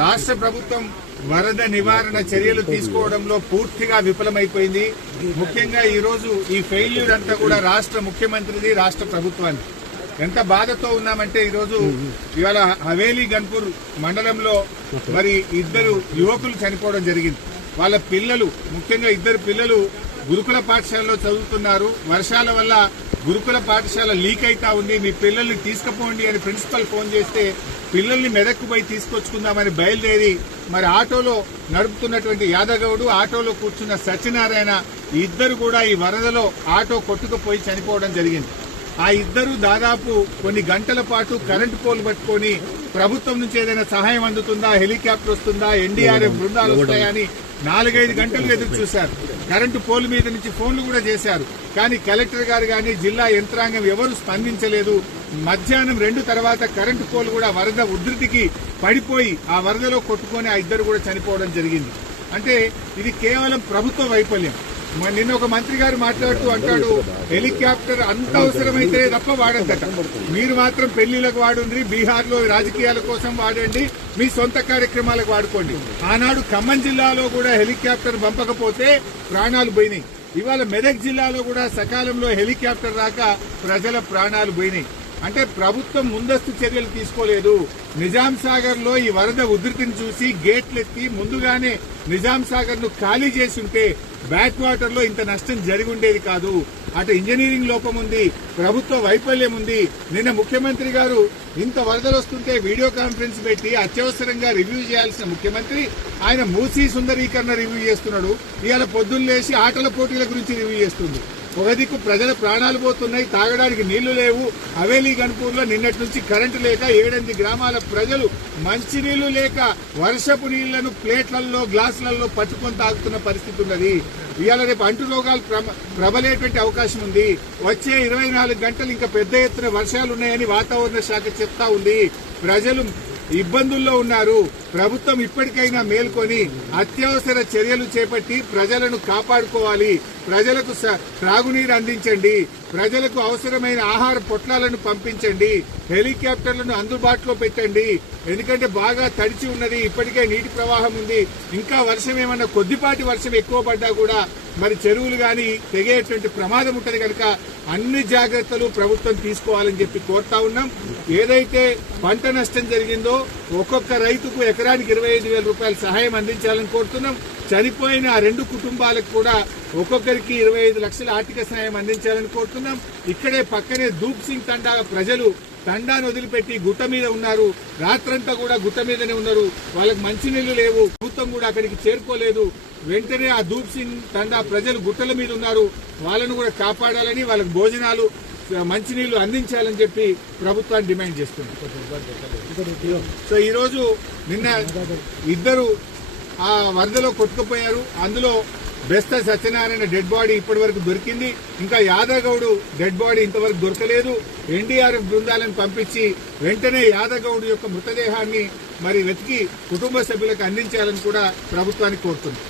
రాష్ట్ర ప్రభుత్వం వరద నివారణ చర్యలు తీసుకోవడంలో పూర్తిగా విఫలమైపోయింది. ముఖ్యంగా ఈ రోజు ఈ ఫెయిల్యూర్ అంతా కూడా రాష్ట్ర ముఖ్యమంత్రిది, రాష్ట్ర ప్రభుత్వాన్ని. ఎంత బాధతో ఉన్నామంటే ఈరోజు ఇవాళ హవేలీ గన్పూర్ మండలంలో మరి ఇద్దరు యువకులు చనిపోవడం జరిగింది. వాళ్ళ పిల్లలు, ముఖ్యంగా ఇద్దరు పిల్లలు గురుకుల పాఠశాలలో చదువుతున్నారు. వర్షాల వల్ల గురుకుల పాఠశాల లీక్ అయితా ఉంది, మీ పిల్లల్ని తీసుకుపోండి అని ప్రిన్సిపల్ ఫోన్ చేస్తే పిల్లల్ని మెదక్కు పోయి తీసుకొచ్చుకుందామని బయలుదేరి మరి ఆటోలో నడుపుతున్నటువంటి యాదగౌడు, ఆటోలో కూర్చున్న సత్యనారాయణ ఇద్దరు కూడా ఈ వరదలో ఆటో కొట్టుకుపోయి చనిపోవడం జరిగింది. ఆ ఇద్దరు దాదాపు కొన్ని గంటల పాటు కరెంటు పోల్ పట్టుకొని ప్రభుత్వం నుంచి ఏదైనా సహాయం అందుతుందా, హెలికాప్టర్ వస్తుందా, ఎన్డీఆర్ఎఫ్ బృందాలు వస్తాయని 4-5 గంటలు ఎదురు చూశారు. కరెంటు పోల్ మీద నుంచి ఫోన్లు కూడా చేశారు. కానీ కలెక్టర్ గారు గాని జిల్లా యంత్రాంగం ఎవరు స్పందించలేదు. మధ్యాహ్నం 2 తర్వాత కరెంటు పోల్ కూడా వరద ఉధృతికి పడిపోయి ఆ వరదలో కొట్టుకొని ఆ ఇద్దరు కూడా చనిపోవడం జరిగింది. అంటే ఇది కేవలం ప్రభుత్వ వైఫల్యం. నిన్న ఒక మంత్రి గారు మాట్లాడుతూ అంటాడు, హెలికాప్టర్ అంత అవసరమైతే తప్ప వాడద్దట, మీరు మాత్రం పెళ్లిలకు వాడండి, బీహార్ లో రాజకీయాల కోసం వాడండి, మీ సొంత కార్యక్రమాలకు వాడుకోండి. ఆనాడు ఖమ్మం జిల్లాలో కూడా హెలికాప్టర్ పంపకపోతే ప్రాణాలు పోయినాయి. ఇవాళ మెదక్ జిల్లాలో కూడా సకాలంలో హెలికాప్టర్ రాక ప్రజల ప్రాణాలు పోయినాయి. అంటే ప్రభుత్వం ముందస్తు చర్యలు తీసుకోలేదు. నిజాం సాగర్ లో ఈ వరద ఉధృతిని చూసి గేట్లెత్తి ముందుగానే నిజాం సాగర్ ను ఖాళీ చేసి ఉంటే బ్యాక్ వాటర్ లో ఇంత నష్టం జరిగి ఉండేది కాదు. అటు ఇంజనీరింగ్ లోపం ఉంది, ప్రభుత్వ వైఫల్యం ఉంది. నిన్న ముఖ్యమంత్రి గారు ఇంత వరదలు వస్తుంటే వీడియో కాన్ఫరెన్స్ పెట్టి అత్యవసరంగా రివ్యూ చేయాల్సిన ముఖ్యమంత్రి ఆయన మూసీ సుందరీకరణ రివ్యూ చేస్తున్నాడు. ఇవాళ పొద్దున్న లేచి ఆటల పోటీల గురించి రివ్యూ చేస్తుంది. ఒక దిక్కు ప్రజల ప్రాణాలు పోతున్నాయి, తాగడానికి నీళ్లు లేవు. హవేలీ గన్పూర్ లో నిన్నటి నుంచి కరెంటు లేక 7-8 గ్రామాల ప్రజలు మంచినీళ్లు లేక వర్షపు నీళ్లను ప్లేట్లలో, గ్లాసులలో పట్టుకొని తాగుతున్న పరిస్థితి ఉన్నది. ఇవాళ రేపు అంటు రోగాలు ప్రబలేటువంటి అవకాశం ఉంది. వచ్చే 24 గంటలు ఇంకా పెద్ద ఎత్తున వర్షాలు ఉన్నాయని వాతావరణ శాఖ చెప్తా ఉంది. ప్రజలు ఇబ్బందుల్లో ఉన్నారు. ప్రభుత్వం ఇప్పటికైనా మేల్కొని అత్యవసర చర్యలు చేపట్టి ప్రజలను కాపాడుకోవాలి. ప్రజలకు త్రాగునీరు అందించండి, ప్రజలకు అవసరమైన ఆహార పొట్లాలను పంపించండి, హెలికాప్టర్లను అందుబాటులో పెట్టండి. ఎందుకంటే బాగా తడిచి ఉన్నది, ఇప్పటికే నీటి ప్రవాహం ఉంది. ఇంకా వర్షం ఏమన్నా కొద్దిపాటి వర్షం ఎక్కువ పడ్డా కూడా మరి చెరువులు గాని తెగేటువంటి ప్రమాదం ఉంటది కనుక అన్ని జాగ్రత్తలు ప్రభుత్వం తీసుకోవాలని చెప్పి కోరుతా ఉన్నాం. ఏదైతే పంట నష్టం జరిగిందో ఒక్కొక్క రైతుకు ఎకరానికి 25,000 రూపాయల సహాయం అందించాలని కోరుతున్నాం. చనిపోయిన ఆ 2 కుటుంబాలకు కూడా ఒక్కొక్కరికి 25 లక్షల ఆర్థిక సహాయం అందించాలని కోరుతున్నాం. ఇక్కడే పక్కనే దూప్ సింగ్ తండా ప్రజలు తండాను వదిలిపెట్టి గుట్ట మీద ఉన్నారు. రాత్రంతా కూడా గుట్ట మీదనే ఉన్నారు. వాళ్ళకి మంచినీళ్లు లేవు. ప్రభుత్వం కూడా అక్కడికి చేరుకోలేదు. వెంటనే ఆ దూప్ సింగ్ తండా ప్రజలు గుట్టల మీద ఉన్నారు. వాళ్ళను కూడా కాపాడాలని, వాళ్ళకి భోజనాలు, మంచినీళ్లు అందించాలని చెప్పి ప్రభుత్వాన్ని డిమాండ్ చేస్తుంది. సో ఈ రోజు నిన్న ఇద్దరు ఆ వరదలో కొట్టుకుపోయారు. అందులో బెస్త సత్యనారాయణ డెడ్ బాడీ ఇప్పటి వరకు దొరికింది. ఇంకా యాదగౌడు డెడ్ బాడీ ఇంతవరకు దొరకలేదు. ఎన్డీఆర్ఎఫ్ బృందాలను పంపించి వెంటనే యాదగౌడు యొక్క మృతదేహాన్ని మరి వెతికి కుటుంబ సభ్యులకు అందించాలని కూడా ప్రభుత్వాన్ని కోరుతుంది.